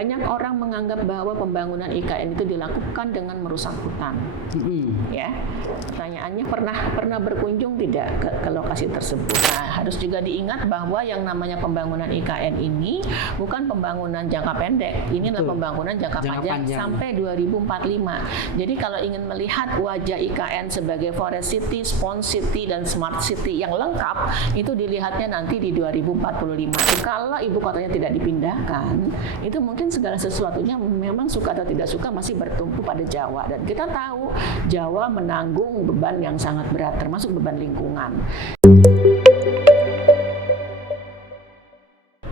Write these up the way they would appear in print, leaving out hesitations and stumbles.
banyak orang menganggap bahwa pembangunan IKN itu dilakukan dengan merusak hutan. Ya, pertanyaannya pernah berkunjung tidak ke lokasi tersebut? Nah, harus juga diingat bahwa yang namanya pembangunan IKN ini bukan pembangunan jangka pendek, ini adalah pembangunan jangka panjang sampai 2045. Jadi kalau ingin melihat wajah IKN sebagai forest city, spawn city, dan smart city yang lengkap, itu dilihatnya nanti di 2045. Kalau ibu kotanya tidak dipindahkan, itu mungkin segala sesuatunya memang suka atau tidak suka masih bertumpu pada Jawa. Dan kita tahu Jawa menanggung beban yang sangat berat, termasuk beban lingkungan.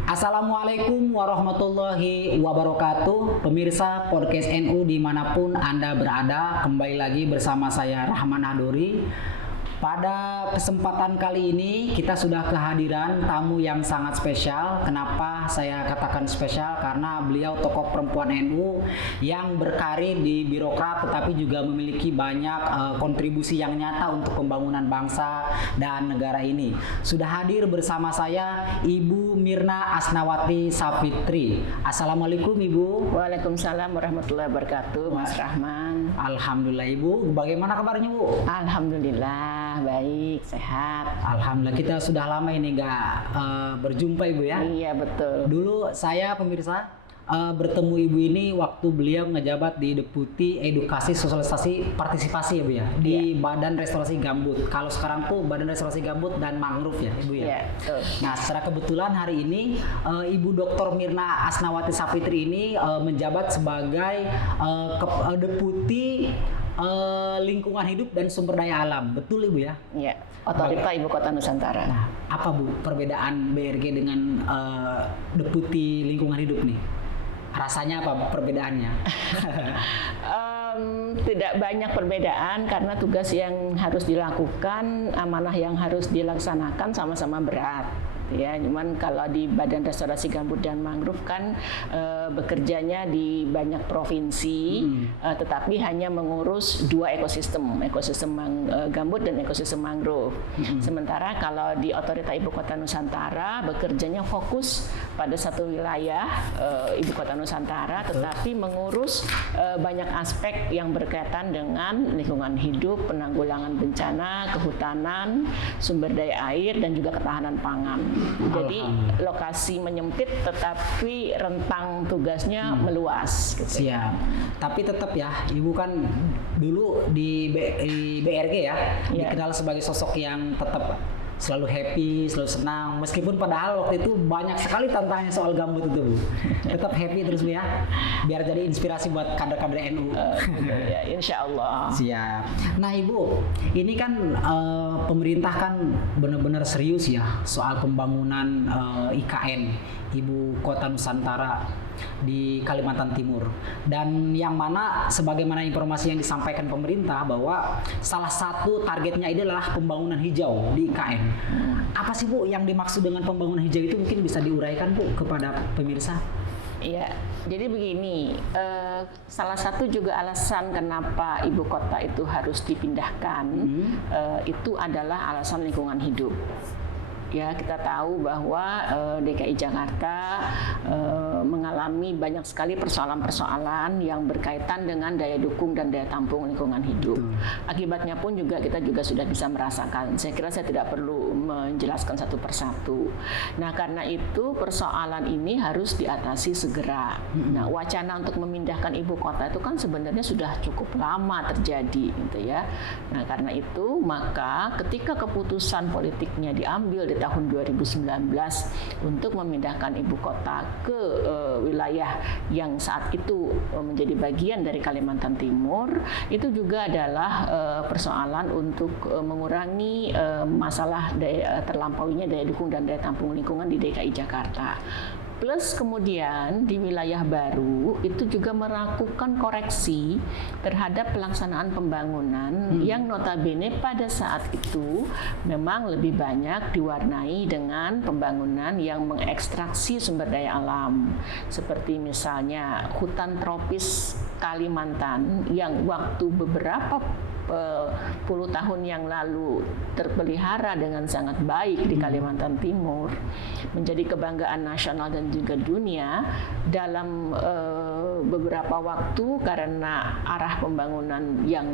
Assalamualaikum warahmatullahi wabarakatuh. Pemirsa podcast NU dimanapun Anda berada, kembali lagi bersama saya Rahman Hadori. Pada kesempatan kali ini kita sudah kehadiran tamu yang sangat spesial. Kenapa saya katakan spesial? Karena beliau tokoh perempuan NU yang berkarir di birokrat tetapi juga memiliki banyak kontribusi yang nyata untuk pembangunan bangsa dan negara ini. Sudah hadir bersama saya Ibu Mirna Asnawati Safitri. Assalamualaikum Ibu. Waalaikumsalam warahmatullahi wabarakatuh, Mas Rahman. Alhamdulillah Ibu. Bagaimana kabarnya Bu? Alhamdulillah baik, sehat. Alhamdulillah, kita sudah lama ini nggak berjumpa Ibu ya. Iya betul. Dulu saya pemirsa bertemu Ibu ini waktu beliau ngejabat di Deputi Edukasi Sosialisasi Partisipasi ya Bu ya, di Badan Restorasi Gambut. Kalau sekarang tuh Badan Restorasi Gambut dan Mangrove ya Ibu ya. Iya betul. Nah secara kebetulan hari ini Ibu Dr. Mirna Asnawati Safitri ini menjabat sebagai Deputi Lingkungan Hidup dan Sumber Daya Alam, betul Ibu ya? Iya, Otorita Ibu Kota Nusantara. Nah, apa Bu perbedaan BRG dengan Deputi Lingkungan Hidup nih? Rasanya apa perbedaannya? Tidak banyak perbedaan karena tugas yang harus dilakukan, amanah yang harus dilaksanakan sama-sama berat. Ya, cuman kalau di Badan Restorasi Gambut dan Mangrove kan bekerjanya di banyak provinsi, tetapi hanya mengurus dua ekosistem gambut dan ekosistem mangrove. Sementara kalau di Otorita Ibu Kota Nusantara bekerjanya fokus pada satu wilayah Ibu Kota Nusantara, tetapi mengurus banyak aspek yang berkaitan dengan lingkungan hidup, penanggulangan bencana, kehutanan, sumber daya air, dan juga ketahanan pangan. Jadi lokasi menyempit tetapi rentang tugasnya meluas gitu. Siap. Tapi tetap ya, Ibu kan dulu di BRG ya, dikenal sebagai sosok yang tetap selalu happy, selalu senang, meskipun padahal waktu itu banyak sekali tantangannya soal gambut itu Bu. Tetap happy terus Bu ya, biar jadi inspirasi buat kader-kader NU. Ya, insya Allah. Siap. Nah Ibu, ini kan pemerintah kan benar-benar serius ya soal pembangunan IKN, Ibu Kota Nusantara di Kalimantan Timur, dan yang mana sebagaimana informasi yang disampaikan pemerintah bahwa salah satu targetnya adalah pembangunan hijau di IKN. Apa sih Bu yang dimaksud dengan pembangunan hijau itu, mungkin bisa diuraikan Bu kepada pemirsa? Iya, jadi begini, salah satu juga alasan kenapa ibu kota itu harus dipindahkan itu adalah alasan lingkungan hidup. Ya, kita tahu bahwa DKI Jakarta mengalami banyak sekali persoalan-persoalan yang berkaitan dengan daya dukung dan daya tampung lingkungan hidup. Akibatnya pun kita juga sudah bisa merasakan. Saya kira saya tidak perlu menjelaskan satu persatu. Nah, karena itu persoalan ini harus diatasi segera. Nah, wacana untuk memindahkan ibu kota itu kan sebenarnya sudah cukup lama terjadi, gitu ya. Nah, karena itu maka ketika keputusan politiknya diambil di tahun 2019 untuk memindahkan ibu kota ke wilayah yang saat itu menjadi bagian dari Kalimantan Timur, itu juga adalah persoalan untuk mengurangi masalah terlampauinya daya dukung dan daya tampung lingkungan di DKI Jakarta. Plus kemudian di wilayah baru itu juga melakukan koreksi terhadap pelaksanaan pembangunan yang notabene pada saat itu memang lebih banyak diwarnai dengan pembangunan yang mengekstraksi sumber daya alam, seperti misalnya hutan tropis Kalimantan yang waktu beberapa puluh tahun yang lalu terpelihara dengan sangat baik di Kalimantan Timur, menjadi kebanggaan nasional dan juga dunia, dalam beberapa waktu karena arah pembangunan yang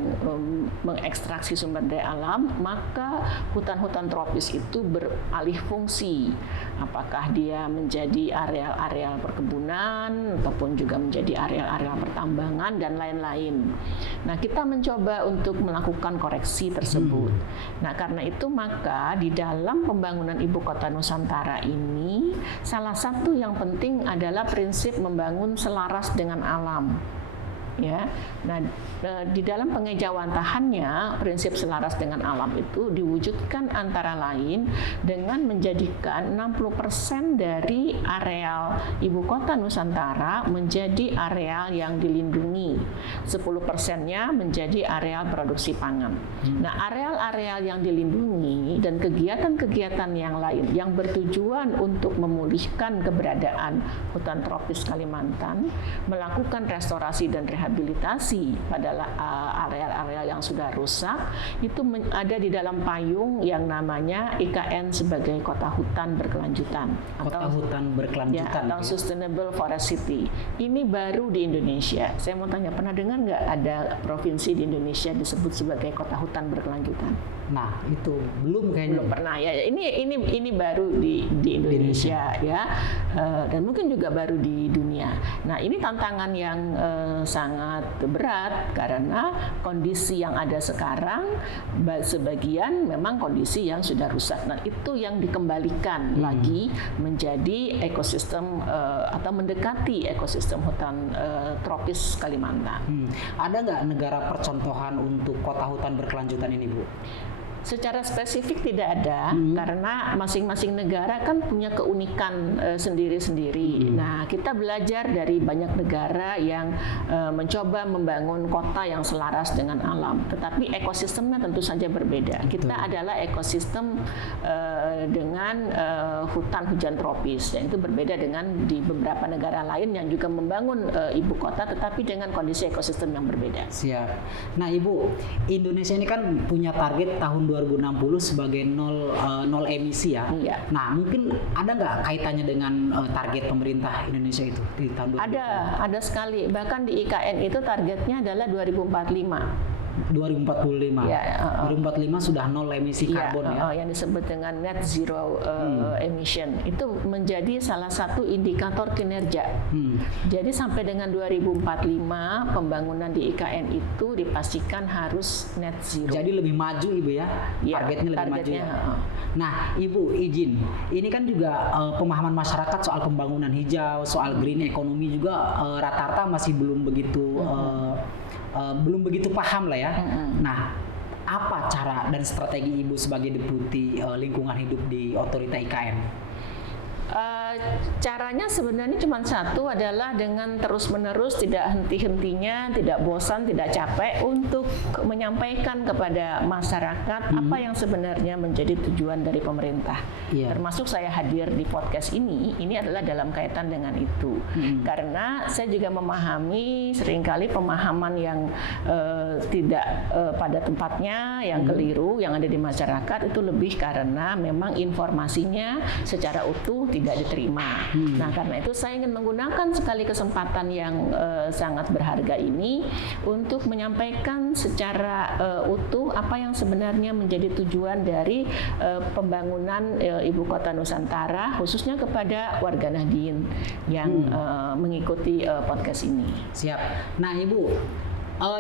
mengekstraksi sumber daya alam, maka hutan-hutan tropis itu beralih fungsi. Apakah dia menjadi areal-areal perkebunan ataupun juga menjadi areal-areal pertambangan dan lain-lain. Nah, kita mencoba untuk melakukan koreksi tersebut. Nah, karena itu maka di dalam pembangunan Ibu Kota Nusantara ini salah satu yang penting adalah prinsip membangun selaras dengan alam. Ya, nah di dalam pengejawantahannya prinsip selaras dengan alam itu diwujudkan antara lain dengan menjadikan 60% dari areal Ibu Kota Nusantara menjadi areal yang dilindungi, 10%-nya menjadi areal produksi pangan. Nah, areal-areal yang dilindungi dan kegiatan-kegiatan yang lain yang bertujuan untuk memulihkan keberadaan hutan tropis Kalimantan, melakukan restorasi dan rehabilitasi pada area-area yang sudah rusak, itu ada di dalam payung yang namanya IKN sebagai kota hutan berkelanjutan Kota hutan berkelanjutan, atau Sustainable Forest City. Ini baru di Indonesia. Saya mau tanya, pernah dengar nggak ada provinsi di Indonesia disebut sebagai kota hutan berkelanjutan? Nah, itu belum kayaknya. Belum pernah ya. Ini baru di Indonesia ya, dan mungkin juga baru di dunia. Nah, ini tantangan yang sangat berat karena kondisi yang ada sekarang sebagian memang kondisi yang sudah rusak. Nah, itu yang dikembalikan lagi menjadi ekosistem atau mendekati ekosistem hutan tropis Kalimantan. Ada nggak negara percontohan untuk kota hutan berkelanjutan ini, Bu? Secara spesifik tidak ada, karena masing-masing negara kan punya keunikan sendiri-sendiri. Nah, kita belajar dari banyak negara yang mencoba membangun kota yang selaras dengan alam, tetapi ekosistemnya tentu saja berbeda. Kita adalah ekosistem dengan hutan hujan tropis, yang itu berbeda dengan di beberapa negara lain yang juga membangun ibu kota, tetapi dengan kondisi ekosistem yang berbeda. Siap. Nah, Ibu, Indonesia ini kan punya target tahun 2060 sebagai nol emisi ya. Iya. Nah, mungkin ada nggak kaitannya dengan target pemerintah Indonesia itu di tahun 2060? Ada sekali. Bahkan di IKN itu targetnya adalah 2045. 2045. Ya, 2045 sudah nol emisi karbon ya. Yang disebut dengan net zero emission itu menjadi salah satu indikator kinerja. Jadi sampai dengan 2045 pembangunan di IKN itu dipastikan harus net zero. Jadi lebih maju Ibu ya. Targetnya lebih maju ya. Nah, Ibu izin, ini kan juga pemahaman masyarakat soal pembangunan hijau, soal green economy juga rata-rata masih belum begitu paham lah ya. Nah, apa cara dan strategi Ibu sebagai Deputi Lingkungan Hidup di Otorita IKN? Caranya sebenarnya cuma satu, adalah dengan terus-menerus, tidak henti-hentinya, tidak bosan, tidak capek untuk menyampaikan kepada masyarakat apa yang sebenarnya menjadi tujuan dari pemerintah. Termasuk saya hadir di podcast ini adalah dalam kaitan dengan itu. Karena saya juga memahami seringkali pemahaman yang tidak pada tempatnya, yang keliru, yang ada di masyarakat itu lebih karena memang informasinya secara utuh tidak diterima. Nah, karena itu saya ingin menggunakan sekali kesempatan yang sangat berharga ini untuk menyampaikan secara utuh apa yang sebenarnya menjadi tujuan dari pembangunan Ibu Kota Nusantara, khususnya kepada warga Nahdien yang mengikuti podcast ini. Siap. Nah, Ibu,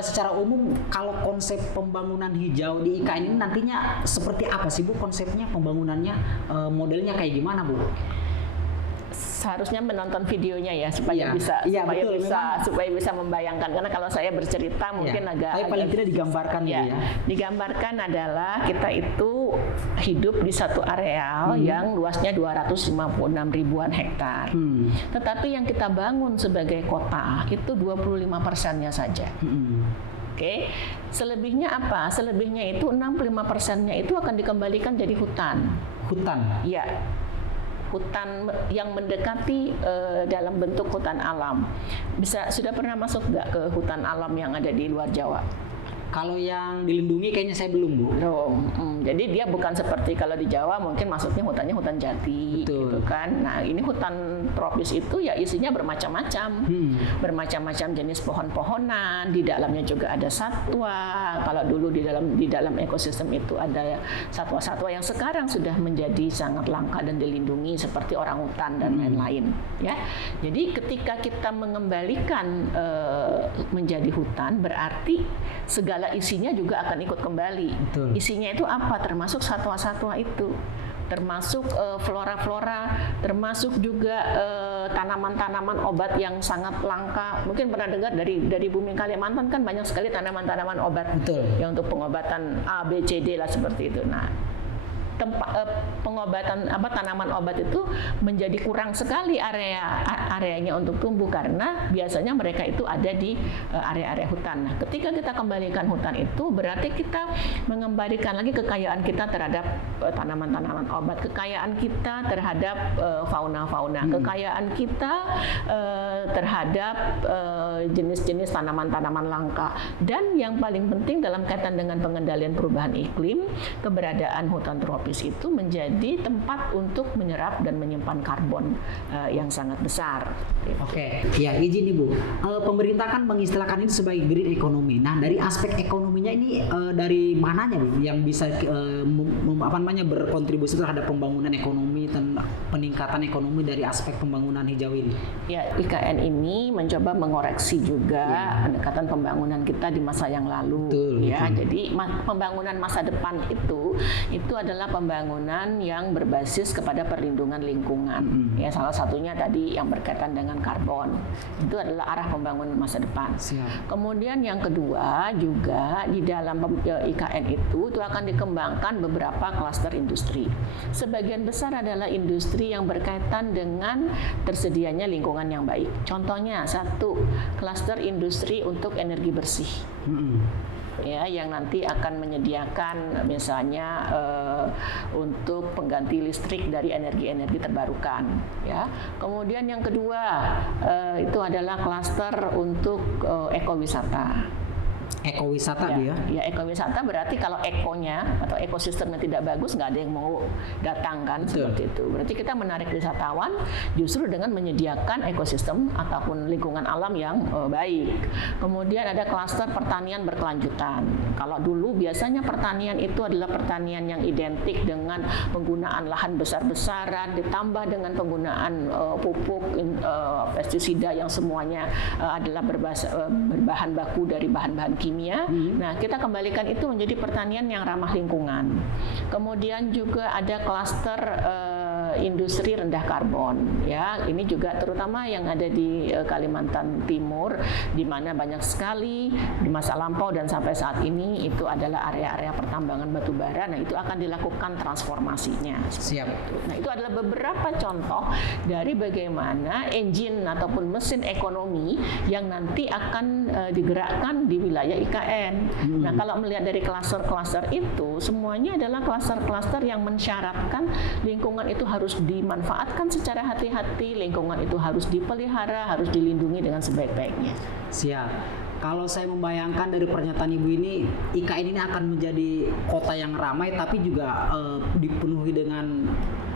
secara umum kalau konsep pembangunan hijau di IKN ini nantinya seperti apa sih, Bu? Konsepnya, pembangunannya, modelnya kayak gimana, Bu? Seharusnya menonton videonya ya supaya bisa membayangkan, karena kalau saya bercerita mungkin agak paling tidak digambarkan gitu ya. Digambarkan adalah kita itu hidup di satu areal yang luasnya 256 ribuan hektar. Tetapi yang kita bangun sebagai kota itu 25%-nya saja. Oke. Selebihnya apa? Selebihnya itu 65%-nya itu akan dikembalikan jadi hutan. Hutan? Iya. Hutan yang mendekati dalam bentuk hutan alam. Sudah pernah masuk nggak ke hutan alam yang ada di luar Jawa? Kalau yang dilindungi kayaknya saya belum, Bu. Jadi dia bukan seperti kalau di Jawa mungkin maksudnya hutannya hutan jati, Betul. gitu kan. Nah ini hutan tropis itu ya isinya bermacam-macam, bermacam-macam jenis pohon-pohonan. Di dalamnya juga ada satwa. Kalau dulu di dalam ekosistem itu ada satwa-satwa yang sekarang sudah menjadi sangat langka dan dilindungi seperti orangutan dan lain-lain. Ya, jadi ketika kita mengembalikan menjadi hutan, berarti segala isinya juga akan ikut kembali. Betul. Isinya itu apa? Termasuk satwa-satwa itu, termasuk flora-flora, termasuk juga tanaman-tanaman obat yang sangat langka. Mungkin pernah dengar dari bumi Kalimantan kan banyak sekali tanaman-tanaman obat. Betul. Yang untuk pengobatan A, B, C, D lah seperti itu. Nah, pengobatan tanaman obat itu menjadi kurang sekali areanya untuk tumbuh karena biasanya mereka itu ada di area-area hutan. Nah, ketika kita kembalikan hutan itu berarti kita mengembalikan lagi kekayaan kita terhadap tanaman-tanaman obat, kekayaan kita terhadap fauna-fauna, kekayaan kita terhadap jenis-jenis tanaman-tanaman langka. Dan yang paling penting dalam kaitan dengan pengendalian perubahan iklim, keberadaan hutan tropis itu menjadi tempat untuk menyerap dan menyimpan karbon yang sangat besar. Oke, ya izin nih Bu. Pemerintah kan mengistilahkan ini sebagai green economy. Nah, dari aspek ekonominya ini dari mananya Bu yang bisa berkontribusi terhadap pembangunan ekonomi dan peningkatan ekonomi dari aspek pembangunan hijau ini? Ya, IKN ini mencoba mengoreksi juga pendekatan pembangunan kita di masa yang lalu. Betul, ya, betul. jadi pembangunan masa depan itu adalah pembangunan yang berbasis kepada perlindungan lingkungan. Ya, salah satunya tadi yang berkaitan dengan karbon. Itu adalah arah pembangunan masa depan. Siap. Kemudian yang kedua juga di dalam IKN itu akan dikembangkan beberapa klaster industri. Sebagian besar adalah industri yang berkaitan dengan tersedianya lingkungan yang baik. Contohnya satu, klaster industri untuk energi bersih. Ya, yang nanti akan menyediakan misalnya untuk pengganti listrik dari energi-energi terbarukan. Ya, kemudian yang kedua itu adalah klaster untuk ekowisata. Ekowisata Ya, dia. ya ekowisata berarti kalau ekonya atau ekosistemnya tidak bagus nggak ada yang mau datang kan. Betul. Seperti itu. Berarti kita menarik wisatawan justru dengan menyediakan ekosistem ataupun lingkungan alam yang baik. Kemudian ada klaster pertanian berkelanjutan. Kalau dulu biasanya pertanian itu adalah pertanian yang identik dengan penggunaan lahan besar-besaran ditambah dengan penggunaan pupuk pestisida yang semuanya adalah berbahan baku dari bahan-bahan kimia. Nah, kita kembalikan itu menjadi pertanian yang ramah lingkungan. Kemudian juga ada klaster industri rendah karbon. Ya, ini juga terutama yang ada di Kalimantan Timur, di mana banyak sekali di masa lampau dan sampai saat ini itu adalah area-area pertambangan batu bara. Nah, itu akan dilakukan transformasinya. Siap. Nah, itu adalah beberapa contoh dari bagaimana engine ataupun mesin ekonomi yang nanti akan digerakkan di wilayah IKN. Nah, kalau melihat dari klaster-klaster itu, semuanya adalah klaster-klaster yang mensyaratkan lingkungan itu harus dimanfaatkan secara hati-hati, lingkungan itu harus dipelihara, harus dilindungi dengan sebaik-baiknya. Siap. Kalau saya membayangkan dari pernyataan Ibu ini, IKN ini akan menjadi kota yang ramai tapi juga dipenuhi dengan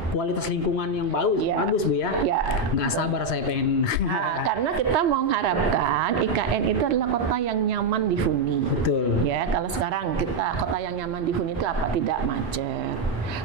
kualitas lingkungan yang bagus Bu ya. Ya. Nggak sabar saya pengen. Nah, karena kita mengharapkan IKN itu adalah kota yang nyaman dihuni. Betul. Ya, kalau sekarang kota yang nyaman dihuni itu apa? Tidak macet.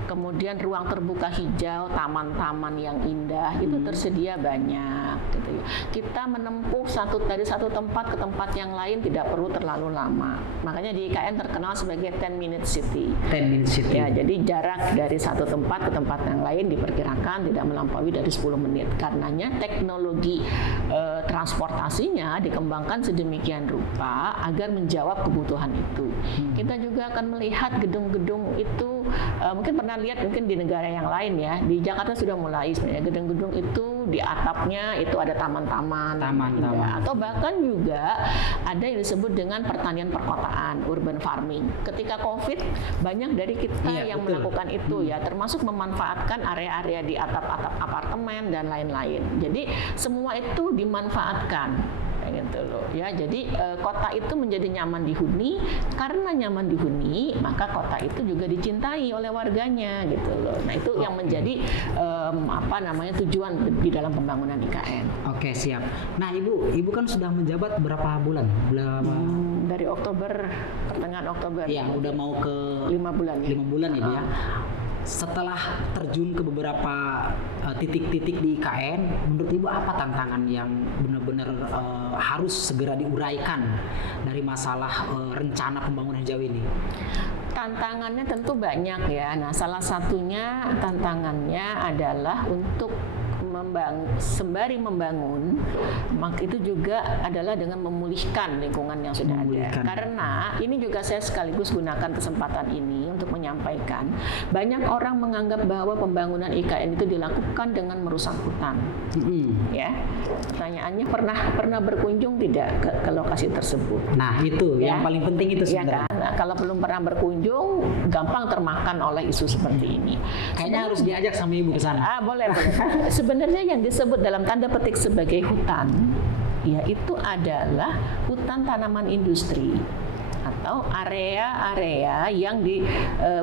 Kemudian ruang terbuka hijau, taman-taman yang indah itu tersedia banyak. Gitu ya. Kita menempuh dari satu tempat ke tempat yang lain tidak perlu terlalu lama. Makanya di IKN terkenal sebagai 10-minute city. 10-minute city. Ya, jadi jarak dari satu tempat ke tempat yang lain diperkirakan tidak melampaui dari 10 menit. Karenanya teknologi transportasinya dikembangkan sedemikian rupa agar menjawab kebutuhan itu. Kita juga akan melihat gedung-gedung itu mungkin pernah lihat mungkin di negara yang lain ya. Di Jakarta sudah mulai sebenarnya gedung-gedung itu di atapnya itu ada taman-taman. Atau bahkan juga ada yang disebut dengan pertanian perkotaan, urban farming. Ketika Covid banyak dari kita yang melakukan itu ya, termasuk memanfaatkan area-area di atap-atap apartemen dan lain-lain. Jadi semua itu dimanfaatkan. gitu loh ya. Jadi kota itu menjadi nyaman dihuni. Karena nyaman dihuni, maka kota itu juga dicintai oleh warganya gitu loh. Nah itu yang menjadi tujuan di dalam pembangunan IKN. Oke, siap. Nah, Ibu kan sudah menjabat berapa bulan? Dari pertengahan Oktober. Ya, udah mau ke 5 bulan. 5 bulan ya, Bu ya. Setelah terjun ke beberapa titik-titik di IKN, menurut Ibu apa tantangan yang benar-benar harus segera diuraikan dari masalah rencana pembangunan hijau ini? Tantangannya tentu banyak ya. Nah, salah satunya tantangannya adalah untuk sembari membangun, maka itu juga adalah dengan memulihkan lingkungan yang sudah ada. Karena ini juga saya sekaligus gunakan kesempatan ini untuk menyampaikan, banyak orang menganggap bahwa pembangunan IKN itu dilakukan dengan merusak hutan. Ya, pertanyaannya pernah berkunjung tidak ke lokasi tersebut? Nah, itu ya, yang paling penting itu sebenarnya. Ya kan? Nah, kalau belum pernah berkunjung, gampang termakan oleh isu seperti ini. Kayaknya harus diajak sama Ibu ke sana. Boleh. Sebenarnya yang disebut dalam tanda petik sebagai hutan, yaitu adalah hutan tanaman industri atau area-area yang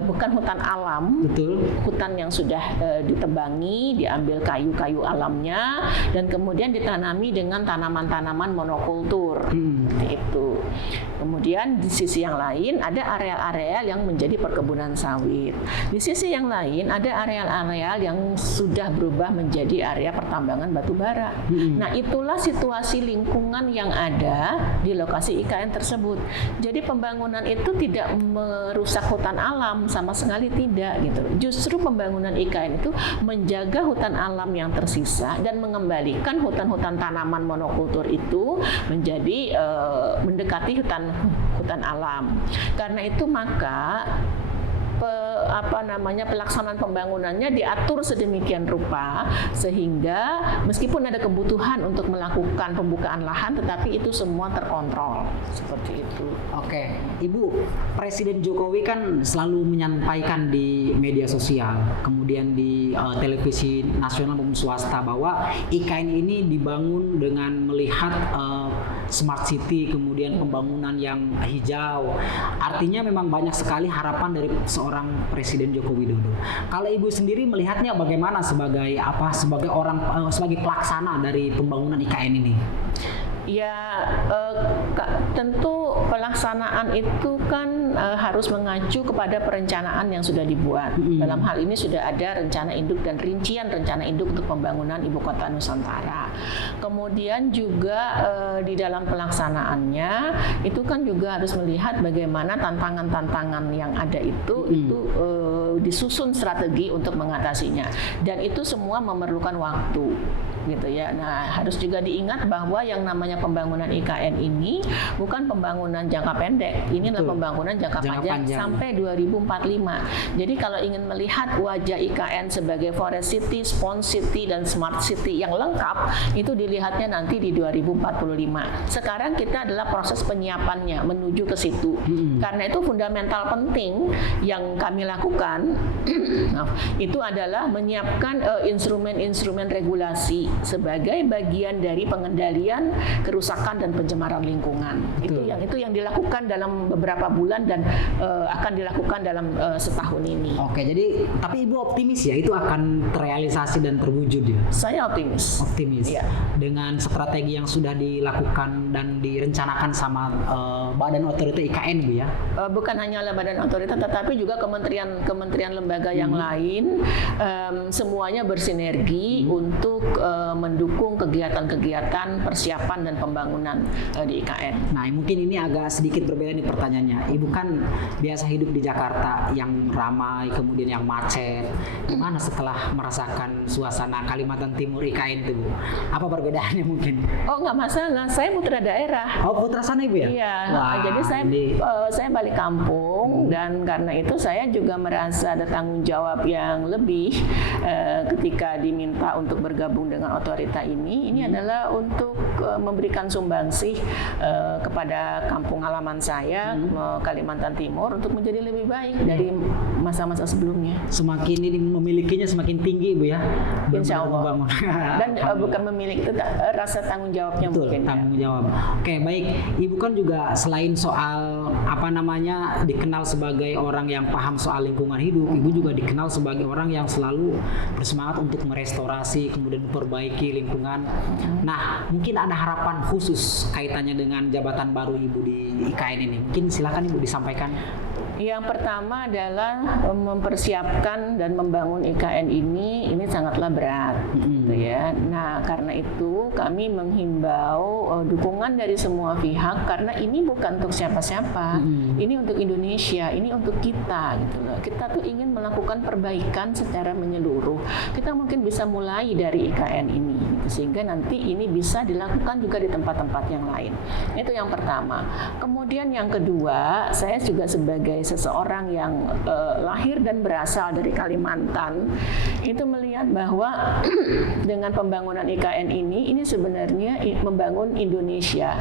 bukan hutan alam. Betul. Hutan yang sudah ditebangi, diambil kayu-kayu alamnya, dan kemudian ditanami dengan tanaman-tanaman monokultur. Seperti itu. Kemudian di sisi yang lain ada areal-areal yang menjadi perkebunan sawit. Di sisi yang lain ada areal-areal yang sudah berubah menjadi area pertambangan batu bara. Nah, itulah situasi lingkungan yang ada di lokasi IKN tersebut. Jadi pembangunan itu tidak merusak hutan alam, sama sekali tidak gitu. Justru pembangunan IKN itu menjaga hutan alam yang tersisa dan mengembalikan hutan-hutan tanaman monokultur itu menjadi mendekati hutan alam. Karena itu maka pelaksanaan pembangunannya diatur sedemikian rupa sehingga meskipun ada kebutuhan untuk melakukan pembukaan lahan, tetapi itu semua terkontrol seperti itu. Oke, Ibu, Presiden Jokowi kan selalu menyampaikan di media sosial, kemudian di televisi nasional maupun swasta bahwa IKN ini dibangun dengan melihat smart city, kemudian pembangunan yang hijau. Artinya memang banyak sekali harapan dari seorang Presiden Joko Widodo. Kalau Ibu sendiri melihatnya bagaimana sebagai pelaksana dari pembangunan IKN ini? Ya, tentu pelaksanaan itu kan harus mengacu kepada perencanaan yang sudah dibuat. Dalam hal ini sudah ada rencana induk dan rincian rencana induk untuk pembangunan Ibu Kota Nusantara. Kemudian juga di dalam pelaksanaannya itu kan juga harus melihat bagaimana tantangan-tantangan yang ada itu disusun strategi untuk mengatasinya. Dan itu semua memerlukan waktu, gitu ya. Nah, harus juga diingat bahwa yang namanya pembangunan IKN ini bukan pembangunan jangka pendek. Ini adalah pembangunan jangka panjang sampai 2045. Jadi kalau ingin melihat wajah IKN sebagai forest city, spawn city, dan smart city yang lengkap, itu dilihatnya nanti di 2045. Sekarang kita adalah proses penyiapannya menuju ke situ. Karena itu fundamental penting yang kami lakukan itu adalah menyiapkan instrumen-instrumen regulasi sebagai bagian dari pengendalian kerusakan dan pencemaran lingkungan. Itu yang dilakukan dalam beberapa bulan dan akan dilakukan dalam setahun ini. Oke, jadi tapi Ibu optimis ya itu akan terrealisasi dan terwujud ya? Saya optimis. Ya. Dengan strategi yang sudah dilakukan dan direncanakan sama Badan Otorita IKN, Bu ya? Bukan hanya oleh Badan Otorita, tetapi juga kementerian lembaga yang lain, semuanya bersinergi untuk mendukung kegiatan-kegiatan persiapan dan pembangunan di IKN. Nah, mungkin ini agak sedikit berbeda nih pertanyaannya. Ibu kan biasa hidup di Jakarta yang ramai, kemudian yang macet. Gimana setelah merasakan suasana Kalimantan Timur IKN itu, Bu? Apa perbedaannya mungkin? Oh, nggak masalah. Saya putra daerah. Oh, putra sana Ibu ya? Iya. Jadi saya balik kampung dan karena itu saya juga merasa ada tanggung jawab yang lebih ketika diminta untuk bergabung dengan dengan otorita ini adalah untuk memberikan sumbangsih kepada kampung halaman saya, Kalimantan Timur, untuk menjadi lebih baik dari masa-masa sebelumnya. Semakin ini memilikinya semakin tinggi Ibu ya. Insya Allah. Membangun. Dan bukan memiliki itu rasa tanggung jawabnya. Betul, mungkin tanggung jawab. Oke, baik. Ibu kan juga selain soal dikenal sebagai orang yang paham soal lingkungan hidup, Ibu juga dikenal sebagai orang yang selalu bersemangat untuk merestorasi kemudian memperbaiki lingkungan. Nah, mungkin ada harapan khusus kaitannya dengan jabatan baru Ibu di IKN ini. Mungkin silakan Ibu disampaikan. Yang pertama adalah mempersiapkan dan membangun IKN ini sangatlah berat, gitu ya. Nah, karena itu kami menghimbau dukungan dari semua pihak, karena ini bukan untuk siapa-siapa, ini untuk Indonesia, ini untuk kita, gitu loh. Kita tuh ingin melakukan perbaikan secara menyeluruh. Kita mungkin bisa mulai dari IKN ini, gitu, sehingga nanti ini bisa dilakukan juga di tempat-tempat yang lain. Itu yang pertama. Kemudian yang kedua, saya juga sebagai seseorang yang lahir dan berasal dari Kalimantan, itu melihat bahwa dengan pembangunan IKN ini sebenarnya membangun Indonesia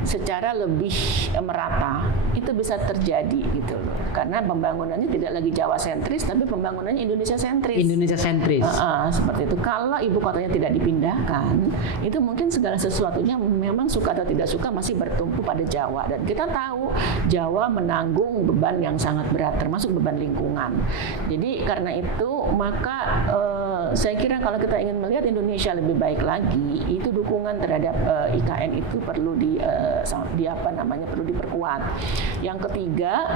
secara lebih merata. Itu bisa terjadi gitu loh. Karena pembangunannya tidak lagi Jawa sentris, tapi pembangunannya Indonesia sentris. Indonesia sentris. Seperti itu. Kalau ibu kotanya tidak dipindahkan, itu mungkin segala sesuatunya memang suka atau tidak suka masih bertumpu pada Jawa. Dan kita tahu Jawa menanggung beban yang sangat berat, termasuk beban lingkungan. Jadi karena itu maka saya kira kalau kita ingin melihat Indonesia lebih baik lagi, itu dukungan terhadap IKN itu perlu perlu diperkuat. Yang ketiga,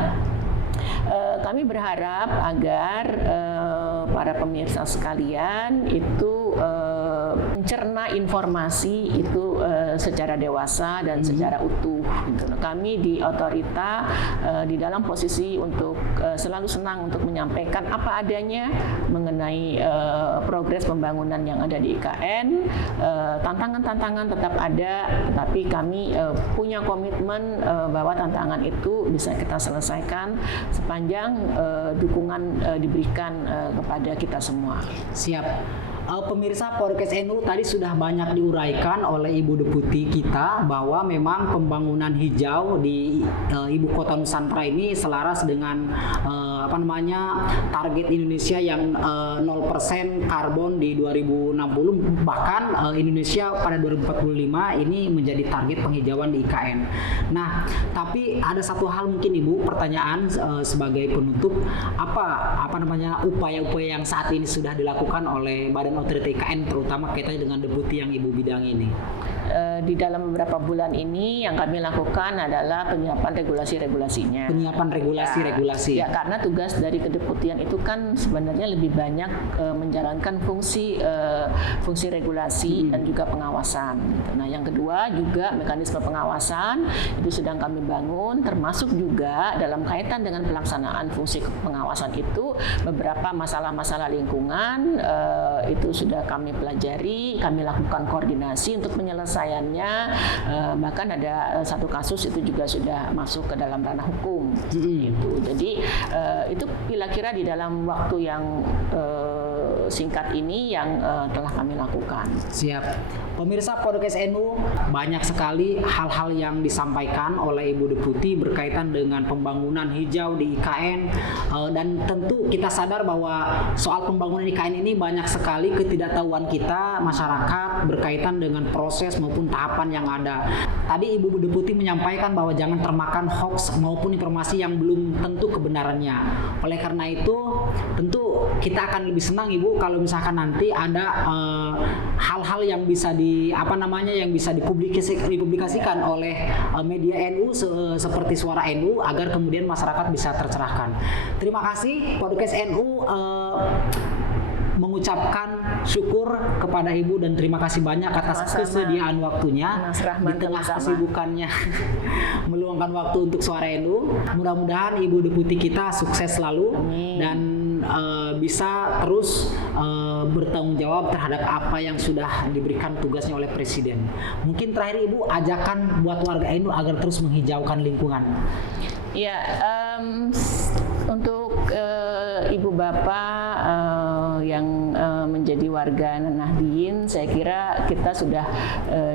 kami berharap agar para pemirsa sekalian itu mencerna informasi itu secara dewasa dan secara utuh. Kami di otorita di dalam posisi untuk selalu senang untuk menyampaikan apa adanya mengenai progres pembangunan yang ada di IKN. Tantangan-tantangan tetap ada, tetapi kami punya komitmen bahwa tantangan itu bisa kita selesaikan sepanjang dukungan diberikan kepada kita semua. Siap. Pemirsa Podcast NU tadi sudah banyak diuraikan oleh Ibu Deputi kita bahwa memang pembangunan hijau di Ibu Kota Nusantara ini selaras dengan target Indonesia yang 0% karbon di 2060, bahkan Indonesia pada 2045 ini menjadi target penghijauan di IKN. Nah, tapi ada satu hal mungkin Ibu, pertanyaan sebagai penutup, upaya-upaya yang saat ini sudah dilakukan oleh Badan Otorita IKN, terutama kaitannya dengan deputi yang Ibu bidang ini? Di dalam beberapa bulan ini yang kami lakukan adalah penyiapan regulasi-regulasinya. Penyiapan regulasi-regulasi. Ya, karena tugas dari kedeputian itu kan sebenarnya lebih banyak menjalankan fungsi regulasi dan juga pengawasan. Nah, yang kedua juga mekanisme pengawasan itu sedang kami bangun, termasuk juga dalam kaitan dengan pelaksanaan fungsi pengawasan itu beberapa masalah-masalah lingkungan itu sudah kami pelajari, kami lakukan koordinasi untuk penyelesaiannya. Bahkan ada satu kasus itu juga sudah masuk ke dalam ranah hukum. Gitu. Jadi itu kira-kira di dalam waktu yang singkat ini yang telah kami lakukan. Siap. Pemirsa Podcast NU, banyak sekali hal-hal yang disampaikan oleh Ibu Deputi berkaitan dengan pembangunan hijau di IKN, dan tentu kita sadar bahwa soal pembangunan IKN ini banyak sekali ketidaktahuan kita masyarakat berkaitan dengan proses maupun tahapan yang ada. Tadi Ibu Deputi menyampaikan bahwa jangan termakan hoax maupun informasi yang belum tentu kebenarannya. Oleh karena itu, tentu kita akan lebih senang Ibu kalau misalkan nanti ada hal-hal yang bisa dipublikasikan oleh media NU seperti Suara NU agar kemudian masyarakat bisa tercerahkan. Terima kasih Podcast NU mengucapkan syukur kepada Ibu dan terima kasih banyak atas kesediaan waktunya di tengah kesibukannya meluangkan waktu untuk Suara NU. Mudah-mudahan Ibu Deputi kita sukses selalu. Amin. Dan bisa terus bertanggung jawab terhadap apa yang sudah diberikan tugasnya oleh Presiden. Mungkin terakhir Ibu, ajakan buat warga NU agar terus menghijaukan lingkungan. Ya, untuk ibu bapak yang menjadi warga Nahdien, saya kira kita sudah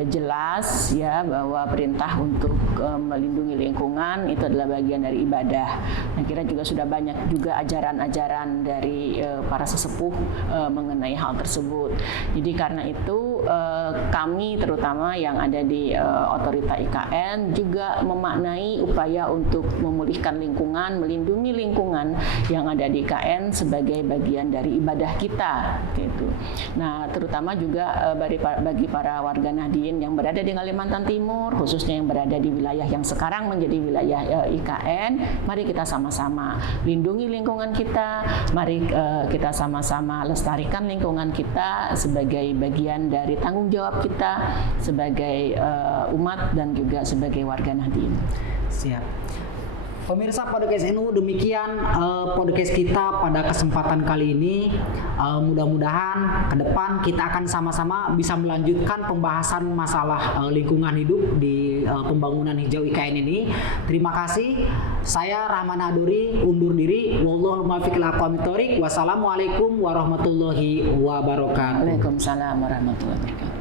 jelas ya bahwa perintah untuk melindungi lingkungan itu adalah bagian dari ibadah. Saya kira juga sudah banyak juga ajaran-ajaran dari para sesepuh mengenai hal tersebut. Jadi karena itu kami terutama yang ada di Otorita IKN juga memaknai upaya untuk memulihkan lingkungan, melindungi lingkungan yang ada di IKN sebagai bagian dari ibadah kita gitu. Nah, terutama juga bagi para warga Nahdien yang berada di Kalimantan Timur, khususnya yang berada di wilayah yang sekarang menjadi wilayah IKN, mari kita sama-sama lindungi lingkungan kita, mari kita sama-sama lestarikan lingkungan kita sebagai bagian dari tanggung jawab kita sebagai umat dan juga sebagai warga Nahdien. Siap. Pemirsa Podcast NU, demikian podcast kita pada kesempatan kali ini. Mudah-mudahan ke depan kita akan sama-sama bisa melanjutkan pembahasan masalah lingkungan hidup di pembangunan hijau IKN ini. Terima kasih. Saya Rahman Hadori undur diri. Wallahu muwaffiq ila aqwamit thoriq. Wassalamualaikum warahmatullahi wabarakatuh. Waalaikumsalam warahmatullahi wabarakatuh.